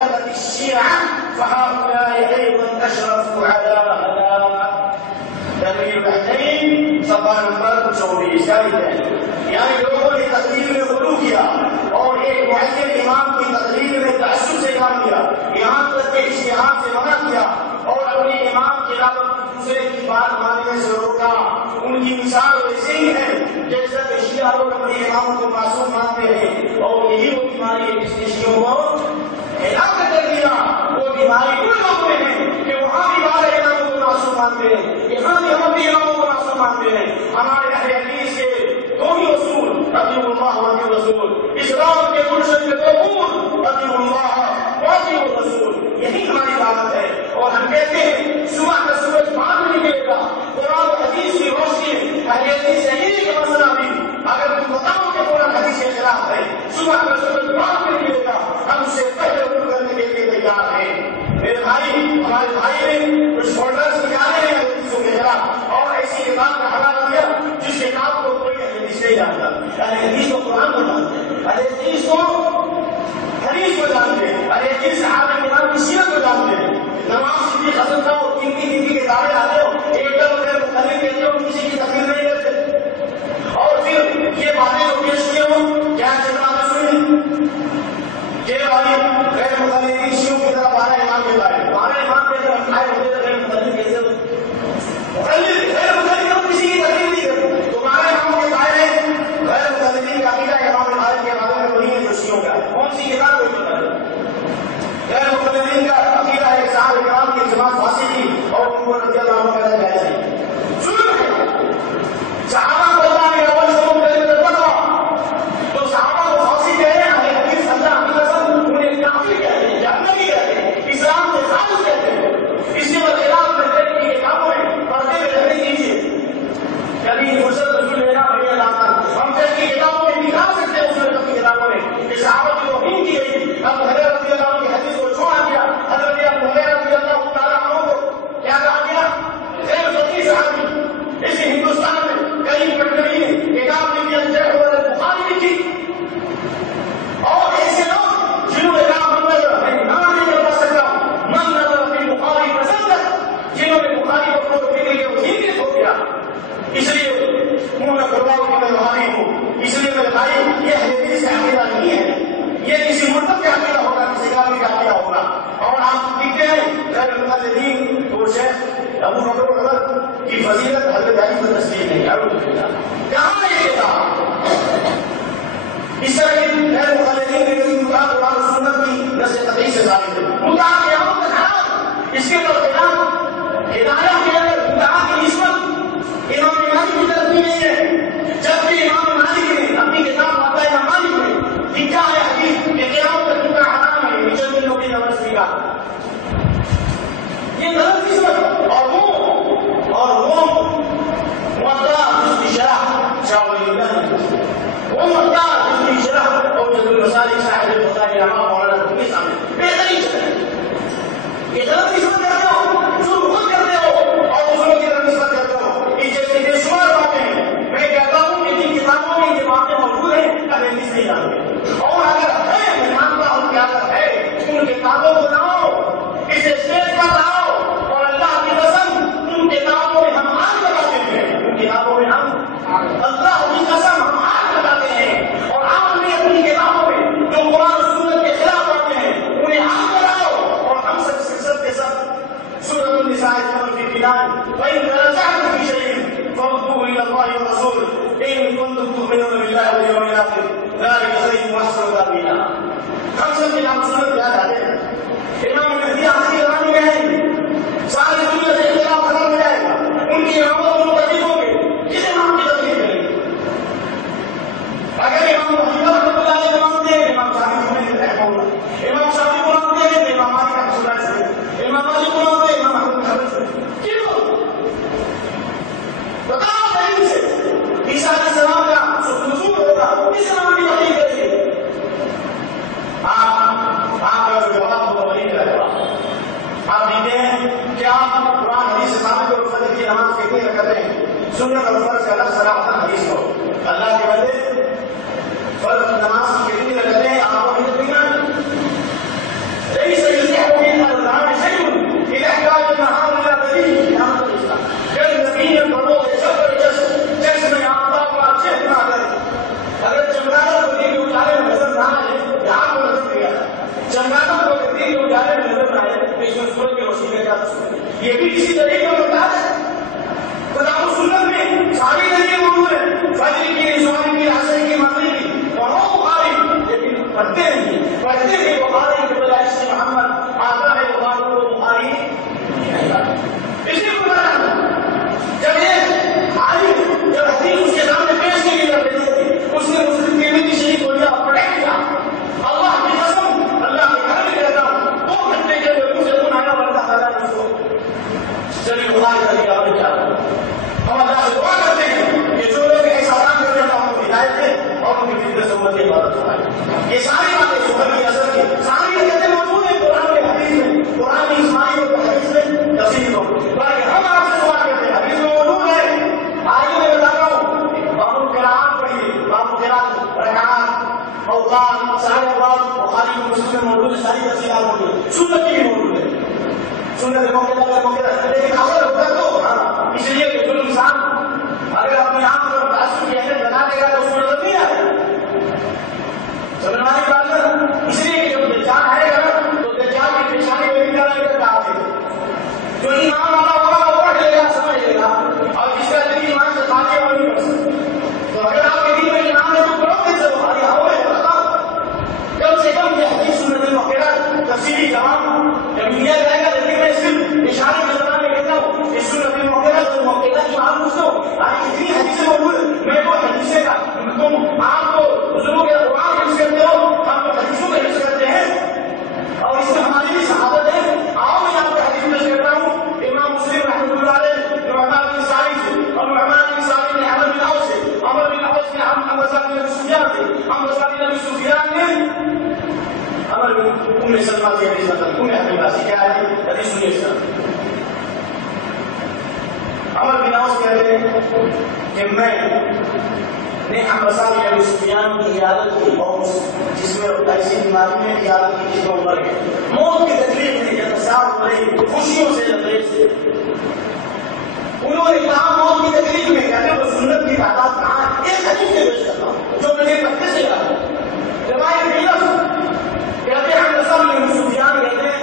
الشيعة فهؤلاء أيضا أشرفوا على هذا. تدريب البحثين صفحة نمبر 24 یعنی لوگوں نے تقریر میں غلو کیا اور ایک معین امام کی تقریر میں تعصب سے کام کیا، یہاں تک کہ اشتہار سے منع کیا اور اپنے امام کے علاوہ دوسرے کی بات ماننے سے روکا. ان کی مثال ویسے ہی ہے جیسا کہ شیعہ لوگ اپنے امام کو معصوم مانتے ہیں، اور یہی وہ بیماری ہے جس نے شیعوں کو ہلاک کر دیا. وہ بیماری ان لوگوں میں ہے کہ وہاں بھی ہمارے اماموں کو معصوم مانتے ہیں، یہاں بھی ہم اپنے اماموں کو معصوم مانتے ہیں. ہمارے اہل حدیث کے دو ہی اصول، اطیعوا اللہ واطیعوا الرسول. اسلام کے گلشن میں دو پھول، اطیعوا اللہ واطیعوا الرسول. یہی ہماری دعوت ہے. اور ہم کہتے ہیں صبح کا سورج بعد میں نکلے گا، قرآن و حدیث کی روشنی اہل حدیث سے ایک مسئلہ بھی اگر تم بتاؤ کہ قرآن حدیث کے خلاف ہے، صبح کا سورج بعد میں نکلے گا، ہم اسے پہلے رجوع کرنے کے لیے تیار ہیں. میرے بھائی، ہمارے بھائی نے کچھ فولڈرز نکالے ہیں حدیثوں کے خلاف اور ایسی کتاب کا حوالہ دیا جس کتاب کو کوئی حدیث نہیں جانتا. اہل حدیث کو قرآن کو جانتے ہیں، اہل حدیث کو حدیث کو جانتے ہیں، اہل حدیث صحابہ کرام کی سیرت کو جانتے ہیں. نماز صدیق حسن کا اور تین کی کتابیں آتے ہو، ایک دم غیر مخالف کہتے ہو، کسی کی تقریر نہیں کرتے. اور پھر یہ باتیں جو پیش کیے ہو کیا جناب سنی کہ بھائی غیر مخالفین شیعوں کی طرف ہمارا امام کے بارے میں ہمارے امام کے طرف آئے ہوتے تو غیر مخالف کیسے ہو؟ غیر مخالف ہم کسی کی تقریر نہیں کرتے. تمہارے امام کے بارے غیر مخالفین کا عقیدہ امام مالک کے بارے میں وہی ہے جو شیعوں کا ہے. کون سی کتاب کوئی پتہ نہیں. غیر مخالفین کا عقیدہ ہے صحابہ کرام کی جماعت فاسد تھی اور ان کو رضی اللہ عنہ کا جائز ہے. صحابہ کو اللہ نے اول سبب کلمۃ التقویٰ، تو صحابہ کو فاسد کہے ہیں، اہل حدیث اللہ کی قسم انہیں کافر کہتے ہیں، جہنمی کہتے ہیں، اسلام سے خارج کہتے ہیں. اس کے برخلاف میں کی کتابوں میں پردے میں رہنے دیجیے. کبھی فرصت رسول لینا بڑی علامت ہم کی کتابوں میں دکھا سکتے ہیں، اس کی کتابوں میں کہ صحابہ کی توہین کی گئی. اب حضرت رضی اللہ عنہ کی حدیث کو چھوڑا گیا. حضرت ابو ہریرہ رضی اللہ تعالیٰ عنہ کو کیا کہا گیا؟ غیر فقیہ صحابی. اس ہندوستان میں کئی پٹنوی نے کتاب لکھی الجرح والبخاری لکھی، اور ایسے لوگ جنہوں نے کہا من نظر کر سکتا ہوں، من نظر فی البخاری فصدق، جنہوں نے بخاری کو فوٹو کے لیے وہ ٹھیک ہو گیا. اس لیے منہ نہ کرواؤ کہ میں بخاری ہوں. اس لیے میرے بھائی یہ حدیث کا عقیدہ نہیں ہے، یہ کسی مرتد کا عقیدہ ہوگا، کسی کافر کا عقیدہ ہوگا. اور آپ دیکھتے ہیں غیر مقلدین کو شیخ ابو بکر عمر کی فضیلت حضرت علی پر تسلیم نہیں. کہاں ہے یہ کتاب؟ اس طرح کی غیر مقلدین کے لیے قرآن اور سنت کی نص قطعی سے ثابت ہے. مدعا قیامت کا خلاف، اس کے برخلاف ہدایت کے اندر مدعا کی نسبت امام مالک کی طرف بھی نہیں ہے. جبکہ امام مالک نے اپنی کتاب موطا امام مالک میں لکھا ہے حدیث کہ قیامت کا ٹکڑا حرام ہے، مجھے دن لوگ نماز بھی کا یہ غلط نسبت. اور وہ موطا جس کی شرح شاہ ولی اللہ، وہ موطا جس کی شرح اور جز المسالک صاحب البخاری امام مولانا کے سامنے بہترین ہے. یہ غلط نسبت کرتے ہو، جو خود کرتے ہو اور دوسروں کی طرف نسبت کرتے ہو. یہ جیسے بے شمار باتیں ہیں. میں کہتا ہوں کہ جن کتابوں میں یہ باتیں موجود ہیں اہل حدیث نہیں جانتے، اور اگر ہے میں مانتا ہوں کہ اگر ہے ان کتابوں کو لاؤ، اس اسٹیج پر لاؤ، اور اللہ کی قسم ان کتابوں میں ہم آگ لگاتے ہیں، ان کتابوں میں ہم اللہ کی قسم ہم آگ لگاتے ہیں. اور آپ نے اپنی کتابوں میں جو قرآن و سنت کے خلاف آتے ہیں انہیں آگ لگاؤ. اور ہم سب کے سب سورۃ النساء کی بلاد وَإِن تَنَازَعْتُمْ فِي شَيْءٍ فَرُدُّوهُ إِلَى اللَّهِ وَالرَّسُولِ إِن كُنتُمْ تُؤْمِنُونَ بِاللَّهِ وَالْيَوْمِ الْآخِرِ ذَلِكَ خَيْرٌ وَأَحْسَنُ تَأْوِيلًا. ہم سب کے نام سنت یاد آتے ہیں. امام مہدی آخری زمانے میں آئیں گے، ساری دنیا سے اختلاف ختم ہو جائے گا، ان کی امامت متفق ہوں گے، کس امام کی تکلیف کریں گے؟ اگر امام حنیفہ رحمۃ اللہ علیہ کو مانتے ہیں امام شافعی رحمہ اللہ، امام شافعی کو مانتے ہیں امام مالک رحمۃ اللہ علیہ، امام مالک کو مانتے ہیں امام احمد بن حنبل. کیوں؟ بتاؤ دلیل سے. عیسیٰ علیہ السلام کا نزول ہوگا، کس امام کی تکلیف کریں گے؟ آپ کا جو جواب ہوگا وہی میرا جواب. آپ دیکھتے ہیں کہ آپ قرآن حدیث سے ثابت کرو فجر کی نماز کتنی رکعتیں ہیں، سنت اور فرض کا الگ صراحتاً حدیث ہو. اللہ کے بندے فرض نماز کی کتنی رکعتیں ہیں آپ کو نہیں. منافق لوگ کہتے ہیں کہ وہ جانے میں نظر نہ آئے تو اس میں سورج کی روشنی کا کیا قصور ہے؟ یہ بھی کسی طریقے کا مقدار ہے. کتاب و سنت میں ساری ذریعے موجود ہے، فجر کی، ظہر کی، عصر کی، مغرب کی، پڑھو بخاری، لیکن پڑھتے نہیں. پڑھتے ہیں بخاری کے بجائے اس سے محمد آتا ہے بخاری کو بخاری نہیں آتا. اس لیے بتانا جب یہ عالم جب حدیث اس کے سامنے پیش نہیں کرتے تھے، اس نے مسلم کی شریف ہو گیا، پڑھے کیا؟ اللہ کی قسم، اللہ کے گھر میں کہتا ہوں 2 گھنٹے کے لیے مجھے بنایا اللہ تعالیٰ نے اس کو شریف بخاری کر دیا. اور کیا ہم اللہ سے دعا کرتے ہیں کہ جو لوگ ایسا کام کر رہے ہیں ہم کو ہدایت دیں اور ان کی فکر سے امت کی عبادت فرمائے. یہ ساری باتیں ظہر کی، اثر کی، ساری حقیقتیں موجود ہیں قرآن میں، حدیث میں، قرآن میں اسماعیل اور حدیث میں تفصیل ہو. بلکہ ہم آپ سے سوال کرتے ہیں، حدیث میں موجود ہے. آگے میں بتا رہا ہوں، باب القراءات پڑھیے، باب القراءات، رکعات، اوقات، سارے اوقات بخاری میں، مسلم میں موجود ہے. ساری تفصیلات موجود ہے، سنت کی بھی موجود ہے. سنت موقع لیکن اگر ہوتا تو اس لیے کہ جو انسان اگر اپنے آپ کو تعصب کی اہمیت بتا دے گا تو اس کو نظر نہیں آئے گا. سمجھنے والی بات ہے. اس لیے کہ جب دجال آئے گا تو دجال کی پیشانی میں بھی کرنے کا کام ہے. جو ایمان والا ہوگا وہ پڑھ لے گا، سمجھ لے گا، اور جس کا دل ایمان سے خالی ہے وہ نہیں کر سکتا. تو اگر آپ کے دل میں ایمان ہے تو پڑھو کیسے بخاری آؤ ہے بتاؤ. کم سے کم یہ حدیث سنت الموقعات تفصیلی جواب جب دیا جائے گا. لیکن میں صرف اشارے کے زبان میں کہتا ہوں اس سنت الموقعات اور موقعات جو آپ پوچھتے ہو اتنی حدیثیں موجود ہے. میں تو حدیثیں کا تم آپ کو بزرگوں کے قرآن حفظ کرتے ہو، ہم تو حدیثوں کا حفظ کرتے ہیں اور اس میں ہماری بھی صحابت ہے. آؤ میں آپ کو حدیث پیش کرتا ہوں. امام مسلم رحمۃ اللہ علیہ نعمان بن سعید سے، اور نعمان بن سعید نے عمر بن عوف سے، عمر بن عوف نے عمرو بن ابی سفیان سے، عمرو بن ابی سفیان نے عمر بن ام سلمہ سے حدیث نقل کی. ام حبیبہ سے کیا ہے حدیث سنیے اس کا. عمر بن عوف کہتے ہیں کہ میں نے عمرو بن ابی سفیان کی عیادت کی، اور جس میں ایسی بیماری میں عیادت کی جس میں عمر گئے، موت کی تکلیف میں جب ساتھ پڑے خوشیوں سے لبریز تھے. انہوں نے کہا موت کی تکلیف میں کہتے وہ سنت کی تعداد کہاں ہے؟ ایک حدیث میں پیش کرتا ہوں جو میں نے پتے سے یاد ہے. روایت کہتے ہیں عمرو بن ابی سفیان کہتے ہیں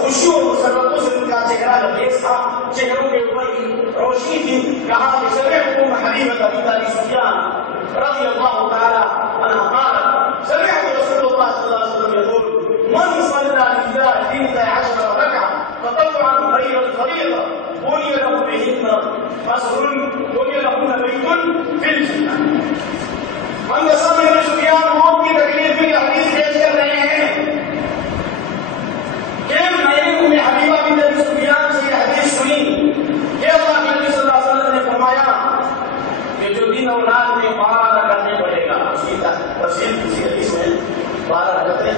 خوشیوں اور مسرتوں سے ان کا چہرہ لبریز تھا، چہروں کے اوپر روشنی تھی. کہا کہ سمعت ام حبیبہ بنت ابی سفیان رضی اللہ تعالی عنہ قالت سمعت رسول اللہ صلی اللہ علیہ وسلم يقول من صلى لله 12 ركعة تطوعا غير الفريضة بني له بهن قصر بني له بيت في الجنة. عمرو بن سفیان موت کی تکلیف میں حدیث پیش کر رہے ہیں کہ میں نے ام حبیبہ بنت ابی سفیان سے یہ حدیث سنی کہ اللہ کے نبی صلی اللہ علیہ وسلم نے فرمایا کہ جو دن اور رات میں 12 رکعتیں پڑھے گا، اس کی تفصیل کسی حدیث میں 12 رکعتیں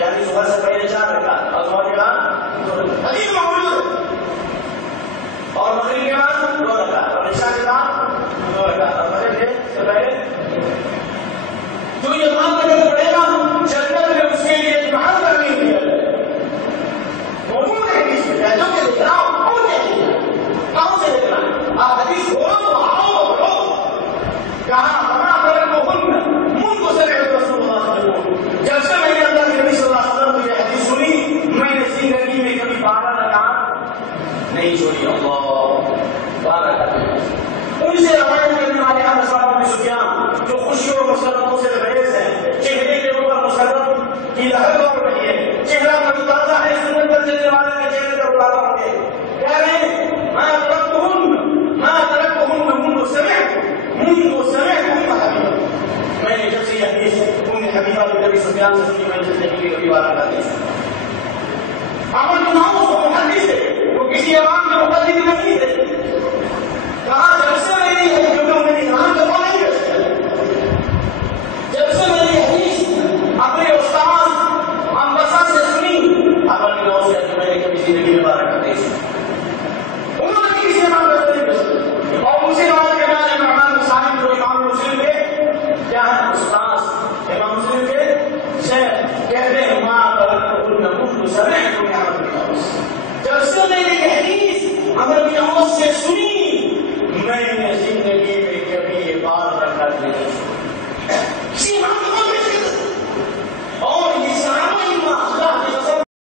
یعنی صبح سے پہلے 4 رکعت اور ظہر کے بعد حدیث موجود ہے، اور مغرب کے بعد 2 رکعت اور عشاء کے بعد 2 رکعت اور مغرب سے پہلے جو یہ بات کرنے پڑے گا جنت میں اس کے لیے محل کرنی ہوئی ہے. موجود ہے حدیث میں جو کہ دیکھ رہا ہوں کون کہاں سے دیکھ رہا ہے؟ آپ حدیث بولو تو آؤ بولو. کہاں ہمارا بڑے کو من کو سے رسول اللہ صلی اللہ علیہ وسلم. جب سے میں نے اللہ کے نبی صلی اللہ علیہ وسلم کی یہ حدیث سنی میں نے زندگی میں کبھی 12 رکعت نہیں چھوڑی. اللہ 12 رکعت ان سے روایت کرنے والے عمرو بن ابی سفیان جو خوشیوں اور مسرتوں سے لبریز ہیں، چہرے کے اوپر مسرت کی لہر دوڑ رہی ہے، چہرہ پر تازہ ہے، سنت پر چلنے والے کے چہرے پر اڑاتا ہوں گے. کہہ رہے ہیں ما ترکتہن منذ سمعت ام حبیبہ. میں نے جب سے یہ حدیث ام حبیبہ بنت ابی سفیان سے سنی میں نے زندگی میں کبھی 12 رکعتیں. عمر بن عوف